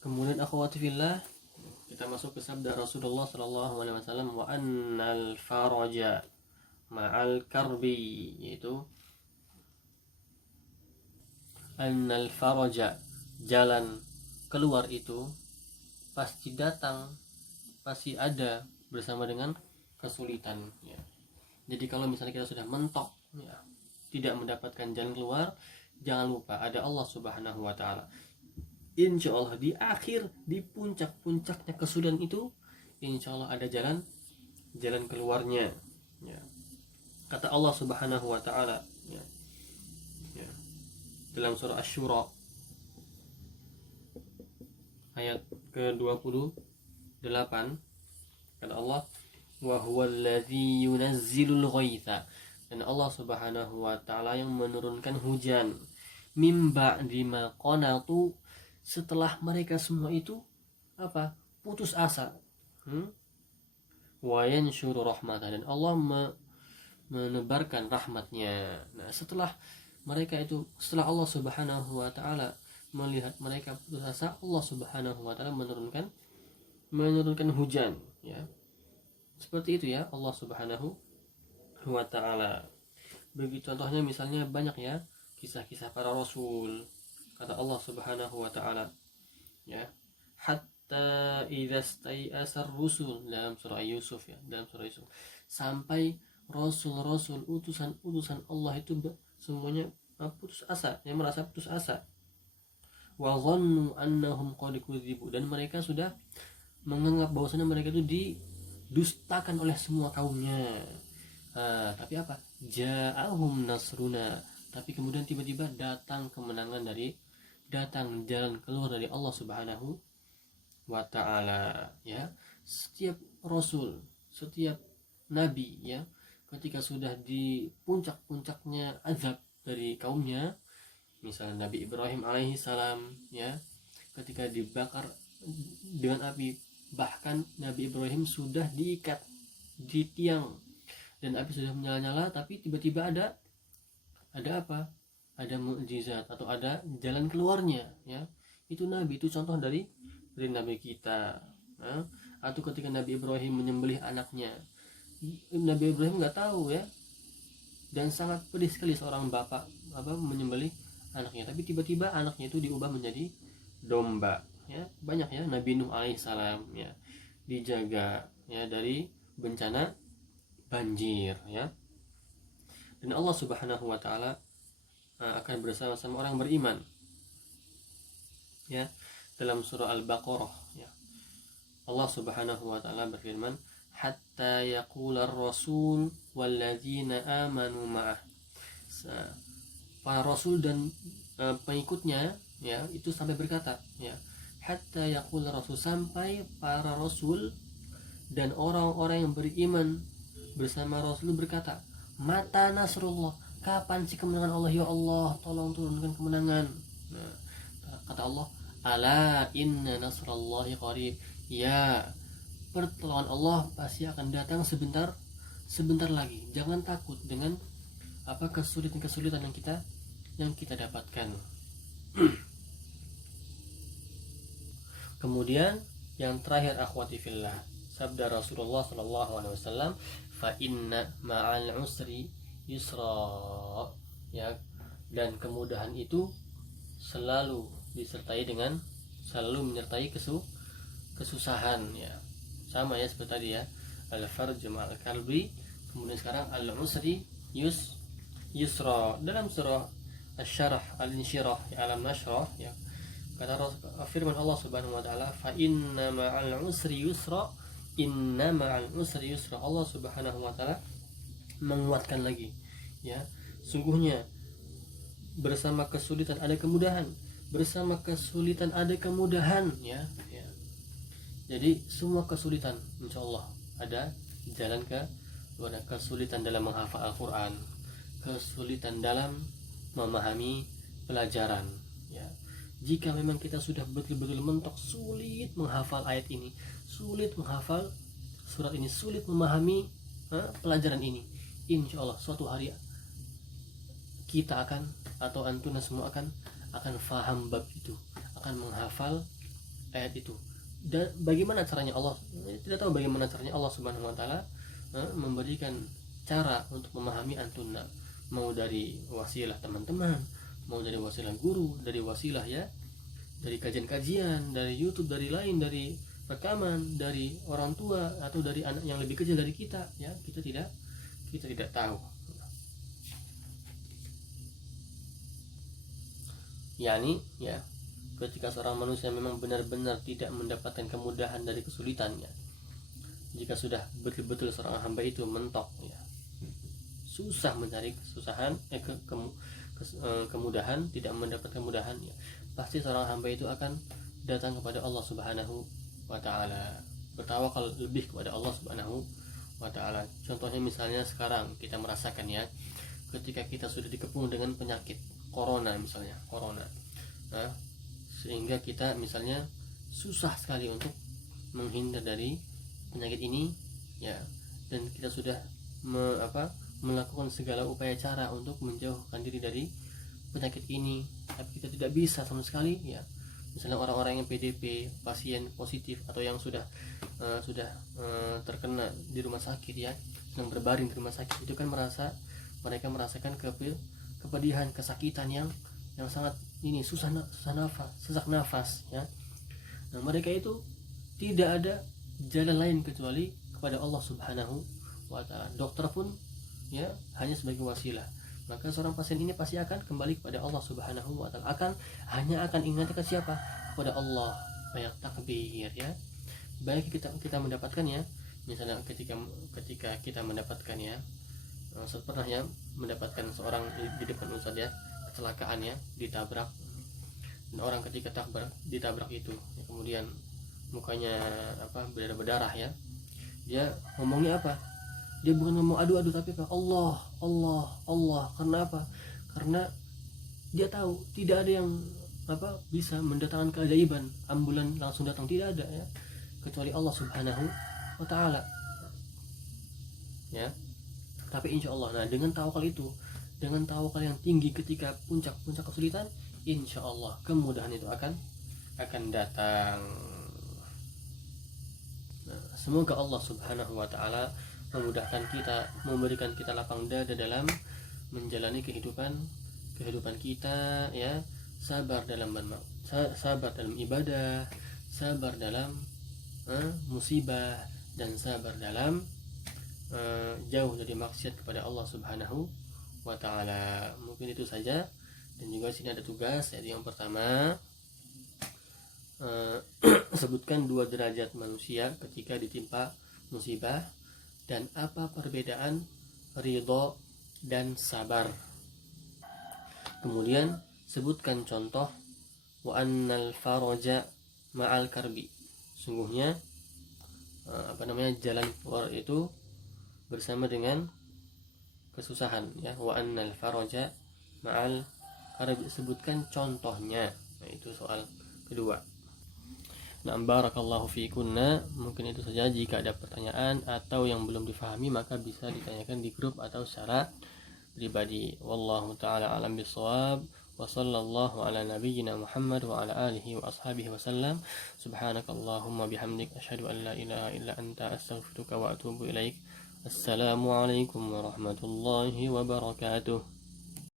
Kemudian akhwati fillah, kita masuk ke sabda Rasulullah sallallahu alaihi wasallam, wa annal faraja ma'al karbi, yaitu annal faraja, jalan keluar itu pasti datang, pasti ada bersama dengan kesulitan ya. Jadi kalau misalnya kita sudah mentok ya, tidak mendapatkan jalan keluar, jangan lupa ada Allah Subhanahu wa taala. Insya Allah di akhir, di puncak-puncaknya kesulitan itu, insya Allah ada jalan keluarnya ya. Kata Allah Subhanahu wa taala ya, dalam surah Asy-Syura ayat ke-28, kata Allah, wa huwallazi yunazzilul ghaitha, dan Allah Subhanahu wa taala yang menurunkan hujan, mim ba'di ma qanatu, setelah mereka semua itu apa? Putus asa. Wa yanshuru rahmatah, dan Allah menebarkan rahmatnya. Nah, setelah Allah Subhanahu wa taala melihat mereka putus asa, Allah Subhanahu wa taala menurunkan hujan ya. Seperti itu ya Allah Subhanahu wa taala. Begitu contohnya, misalnya banyak ya kisah-kisah para rasul. Kata Allah Subhanahu wa taala ya, hatta idza stai'asar rusul, dalam surah Yusuf ya, sampai rasul-rasul, utusan Allah itu semuanya putus asa, yang merasa putus asa. Wa dhannu annahum qad kudzibu, dan mereka sudah menganggap bahwasanya mereka itu didustakan oleh semua kaumnya. Tapi apa? Ja'ahum nasruna, tapi kemudian tiba-tiba datang kemenangan datang jalan keluar dari Allah Subhanahu wa taala ya. Setiap rasul, setiap nabi ya, ketika sudah di puncak-puncaknya azab dari kaumnya, misalnya Nabi Ibrahim alaihi salam ya, ketika dibakar dengan api, bahkan Nabi Ibrahim sudah diikat di tiang dan api sudah menyala-nyala, tapi tiba-tiba ada apa? Ada mukjizat atau ada jalan keluarnya ya. Itu nabi, itu contoh dari nabi kita ya. Atau ketika Nabi Ibrahim menyembelih anaknya, Nabi Ibrahim nggak tahu ya, dan sangat pedih sekali seorang bapak menyembelih anaknya, tapi tiba-tiba anaknya itu diubah menjadi domba ya. Banyak ya, Nabi Nuh alaihissalam ya, dijaga ya dari bencana banjir ya. Dan Allah Subhanahu wa taala akan bersama-sama orang beriman ya. Dalam surah Al-Baqarah ya, Allah Subhanahu wa taala berfirman, hatta yaqular rasul walladzina amanu ma'ah, para rasul dan pengikutnya ya, itu sampai berkata ya, hatta yaqular rasul, sampai para rasul dan orang-orang yang beriman bersama rasul berkata, mata nasrullah, kapan sih kemenangan Allah ya Allah, tolong turunkan kemenangan. Nah, kata Allah, ala inna nasrallahi qarib, ya pertolongan Allah pasti akan datang sebentar lagi. Jangan takut dengan kesulitan yang kita dapatkan. Kemudian yang terakhir akhwati fillah, sabda Rasulullah sallallahu alaihi wasallam, fa inna ma'al usri yusra ya, dan kemudahan itu selalu menyertai kesusahan ya. Sama ya seperti tadi ya, al farj ma'al kalbi, kemudian sekarang al usri yusra. Dalam surah Asy-Syarah, Al-Insyirah ya, alam nashrah ya, kata firman Allah Subhanahu wa taala, fa inna ma'al usri yusra, inna ma'al usri yusra. Allah Subhanahu wa taala menguatkan lagi ya, sungguhnya bersama kesulitan ada kemudahan, bersama kesulitan ada kemudahan ya. Jadi semua kesulitan insya Allah ada jalan keluar. Kesulitan dalam menghafal Al-Quran, kesulitan dalam memahami pelajaran ya. Jika memang kita sudah betul-betul mentok, sulit menghafal ayat ini, sulit menghafal surat ini, sulit memahami pelajaran ini, insya Allah suatu hari kita akan, atau antuna semua akan faham bab itu, akan menghafal ayat itu. Dan bagaimana caranya Allah, tidak tahu bagaimana caranya Allah Subhanahu wa taala memberikan cara untuk memahami antun, mau dari wasilah teman-teman, mau dari wasilah guru, dari wasilah ya, dari kajian-kajian, dari YouTube, dari lain, dari rekaman, dari orang tua atau dari anak yang lebih kecil dari kita, ya, kita tidak tahu. Yani ya, ketika seorang manusia memang benar-benar tidak mendapatkan kemudahan dari kesulitannya, jika sudah betul-betul seorang hamba itu mentok ya, susah mencari kemudahan, tidak mendapat kemudahan ya, pasti seorang hamba itu akan datang kepada Allah Subhanahu wa taala, bertawakal lebih kepada Allah Subhanahu wa taala. Contohnya misalnya sekarang kita merasakan ya, ketika kita sudah dikepung dengan penyakit corona misalnya, nah, sehingga kita misalnya susah sekali untuk menghindar dari penyakit ini ya, dan kita sudah melakukan segala upaya cara untuk menjauhkan diri dari penyakit ini, tapi kita tidak bisa sama sekali ya. Misalnya orang-orang yang PDP, pasien positif, atau yang sudah terkena di rumah sakit ya, sedang berbaring di rumah sakit, itu kan mereka merasakan kepedihan, kesakitan yang sangat ini, susah nafas, sesak nafas ya. Nah, mereka itu tidak ada jalan lain kecuali kepada Allah Subhanahu wa taala. Dokter pun ya hanya sebagai wasilah. Maka seorang pasien ini pasti akan kembali kepada Allah Subhanahu wa taala. Hanya akan ingat ke siapa? Kepada Allah. Banyak takbir ya. Baik kita mendapatkan ya. Misalnya ketika kita mendapatkan ya, saya pernah ya mendapatkan seorang di depan Ustaz ya, kecelakaan ya, ditabrak. Dan orang ketika ditabrak itu ya, kemudian mukanya berdarah ya, dia ngomongnya apa? Dia bukan ngomong aduh tapi apa? Allah. Karena apa? Karena dia tahu tidak ada yang bisa mendatangkan keajaiban, ambulan langsung datang, tidak ada ya, kecuali Allah Subhanahu wa taala ya. Tapi insya Allah, nah dengan tawakal yang tinggi ketika puncak kesulitan, insya Allah kemudahan itu akan datang. Nah, semoga Allah Subhanahu wa taala memudahkan kita, memberikan kita lapang dada dalam menjalani kehidupan kita ya, sabar dalam ibadah, sabar dalam musibah, dan sabar dalam jauh dari maksiat kepada Allah Subhanahu wa taala. Mungkin itu saja. Dan juga sini ada tugas, yaitu yang pertama, sebutkan 2 derajat manusia ketika ditimpa musibah dan apa perbedaan ridho dan sabar. Kemudian sebutkan contoh wa annal faraja ma'al karbi. Sungguhnya jalan keluar itu bersama dengan kesusahan ya. Wa annal faraja ma'al karbi, sebutkan contohnya. Nah, itu soal kedua. Nah, barakallahu fiikunna. Mungkin itu saja. Jika ada pertanyaan atau yang belum difahami, maka bisa ditanyakan di grup atau secara pribadi. Wallahu taala alam bisawab. Wa sallallahu ala nabiyyina Muhammad wa ala alihi wa ashabihi wasallam. Subhanakallahumma bihamdik asyhadu an la ilaha illa anta astaghfiruka wa atubu ilaik. Assalamualaikum warahmatullahi wabarakatuh.